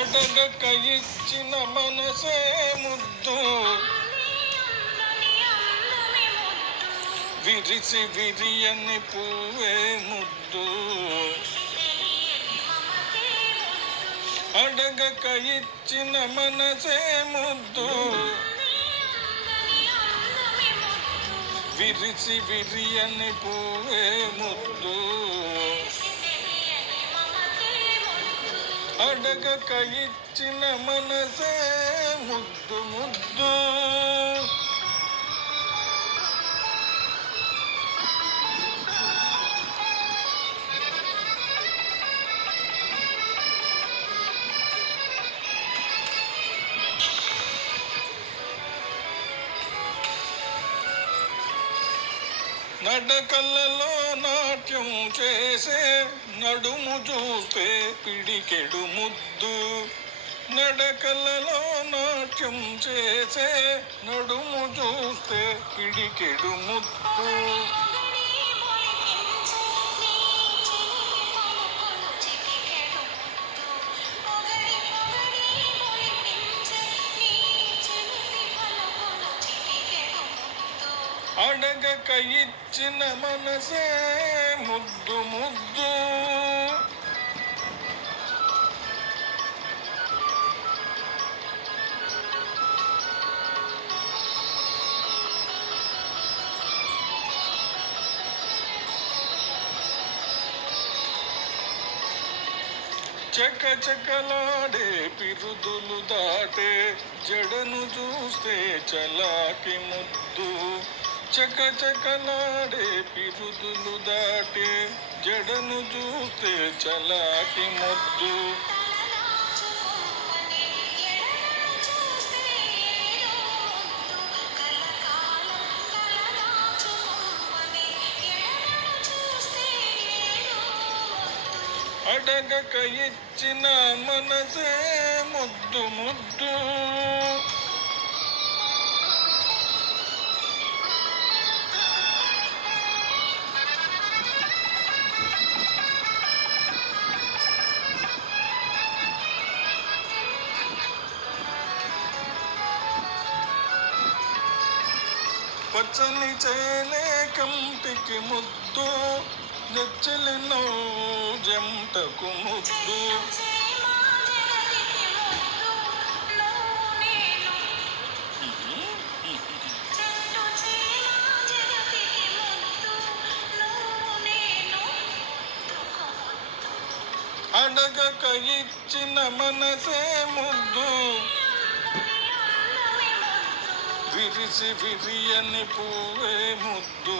అడగక ఇచ్చిన మనసే ముద్దు, విరిసి విరియని పువ్వే ముద్దు. అడగక ఇచ్చిన మనసే ముద్దు, విరిసి విరియని పువ్వే ముద్దు. అడగక ఇచ్చిన మనసే ముద్దు ముద్దు. నడకలలో నాట్యం చేసే నడుము చూస్తే పిడికెడు ముద్దు. నడకలలో నాట్యం చేసే నడుము చూస్తే పిడికెడు ముద్దు. అడగక ఇచ్చిన మనసే ముద్దు ముద్దు. చకచకలాడే పిరుదులు దాటే జడను చూస్తే చలాకి ముద్దు. చకచకలాడే పిరుదులు దాటే జడను చూస్తే చలాకి ముద్దు. అడగక ఇచ్చిన మనసే ముద్దు ముద్దు. పచ్చని చేలే కంటికి ముద్దు, నెచ్చలినో జంటకు ముద్దు. అడగక ఇచ్చిన మనసే ముద్దు, విరిసి విరియని పువ్వే ముద్దు.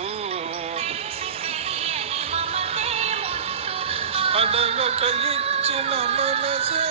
అడగక ఇచ్చిన మనసే